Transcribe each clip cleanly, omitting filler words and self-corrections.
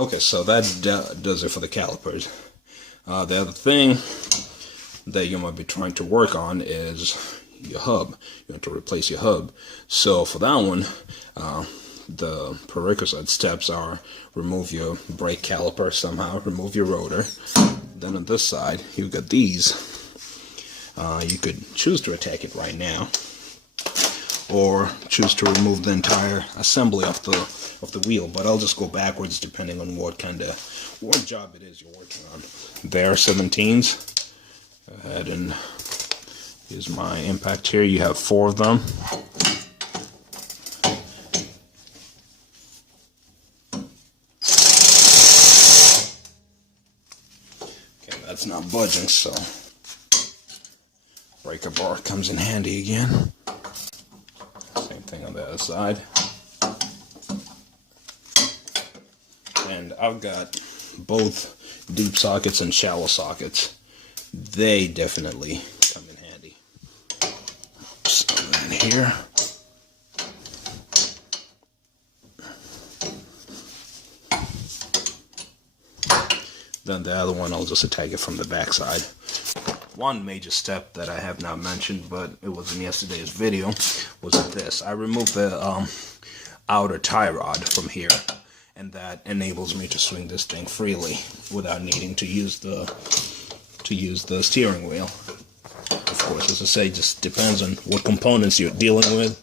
Okay, so that does it for the calipers. The other thing that you might be trying to work on is your hub. You have to replace your hub. So for that one, the prerequisite steps are remove your brake caliper somehow, remove your rotor. Then on this side, you've got these. You could choose to attack it right now, or choose to remove the entire assembly of the wheel. But I'll just go backwards depending on what job it is you're working on. There are 17s. Go ahead and use my impact here. You have 4 of them. Okay, that's not budging, so breaker bar comes in handy again. Same thing on the other side. And I've got both deep sockets and shallow sockets. They definitely come in handy. So in here. Then the other one, I'll just attack it from the back side. One major step that I have not mentioned, but it was in yesterday's video, was this. I removed the outer tie rod from here, and that enables me to swing this thing freely without needing to use the steering wheel. Of course, as I say, it just depends on what components you're dealing with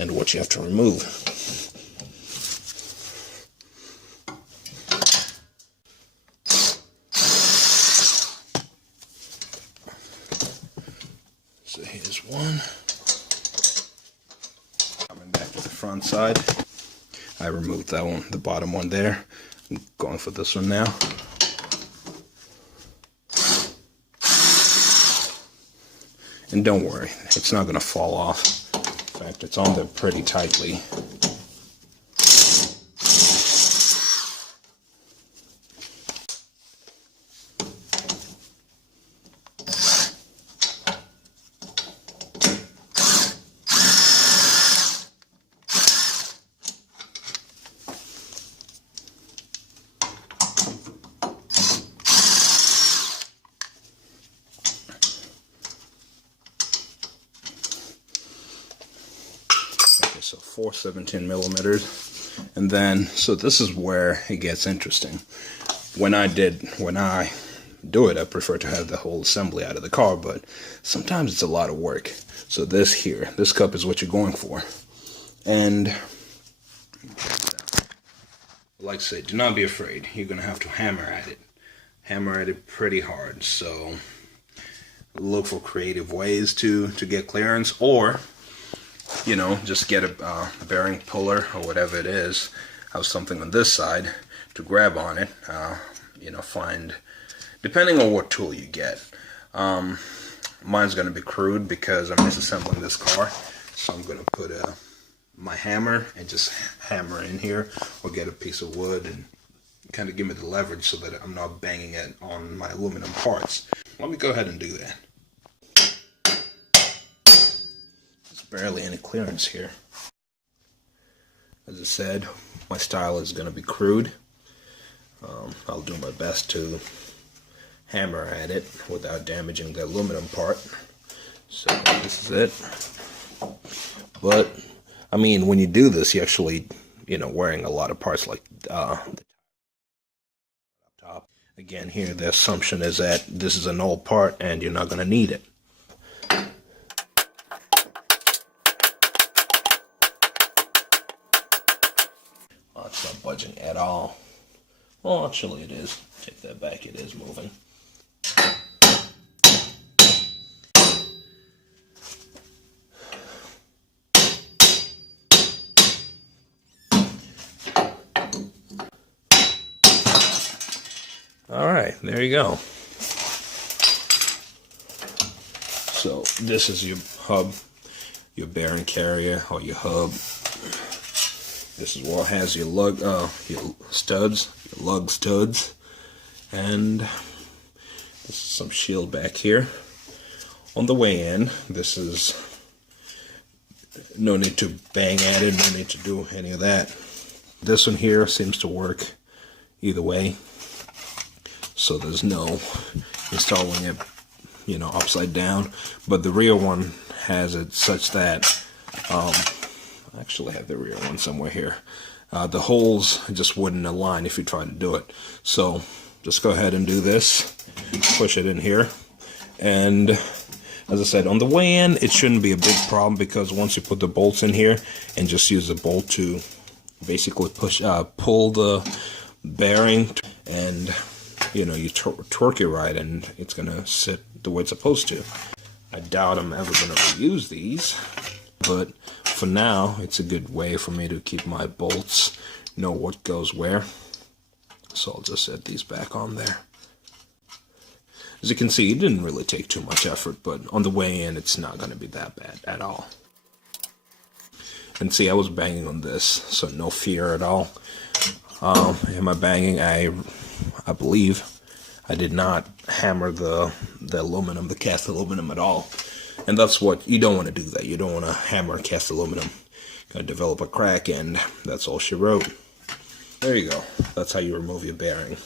and what you have to remove. So here's one. Coming back to the front side. I removed that one, the bottom one there. I'm going for this one now. And don't worry, it's not going to fall off. In fact, it's on there pretty tightly. So 4 17mm, and then so this is where it gets interesting. When I do it, I prefer to have the whole assembly out of the car, but sometimes it's a lot of work. So this cup is what you're going for, and like I say, do not be afraid. You're gonna have to hammer at it pretty hard. So look for creative ways to get clearance, or just get a bearing puller or whatever it is. Have something on this side to grab on it. Find, depending on what tool you get. Mine's going to be crude because I'm disassembling this car. So I'm going to put my hammer and just hammer in here, or get a piece of wood and kind of give me the leverage so that I'm not banging it on my aluminum parts. Let me go ahead and do that. Barely any clearance here. As I said, my style is going to be crude. I'll do my best to hammer at it without damaging the aluminum part. So this is it. But I mean, when you do this, you actually, wearing a lot of parts like the top. Again, here the assumption is that this is an old part and you're not going to need it. It's not budging at all. Well, actually it is. Take that back, it is moving. Alright, there you go. So this is your hub, your bearing carrier, or your hub. This is what has your lug studs, your lug studs, and this is some shield back here. On the way in, this is no need to bang at it, no need to do any of that. This one here seems to work, either way, so there's no installing it, you know, upside down. But the rear one has it such that I actually have the rear one somewhere here. The holes just wouldn't align if you try to do it. So just go ahead and do this, push it in here, and as I said, on the way in, it shouldn't be a big problem, because once you put the bolts in here and just use the bolt to basically pull the bearing, and you know, you torque it right, and it's gonna sit the way it's supposed to. I doubt I'm ever gonna reuse these, but for now, it's a good way for me to keep my bolts, know what goes where. So I'll just set these back on there. As you can see, it didn't really take too much effort, but on the way in, it's not going to be that bad at all. And see, I was banging on this, so no fear at all. Am I banging? I believe I did not hammer the aluminum, the cast aluminum at all. And that's what, you don't want to do that. You don't want to hammer cast aluminum. You're going to develop a crack, and that's all she wrote. There you go. That's how you remove your bearing.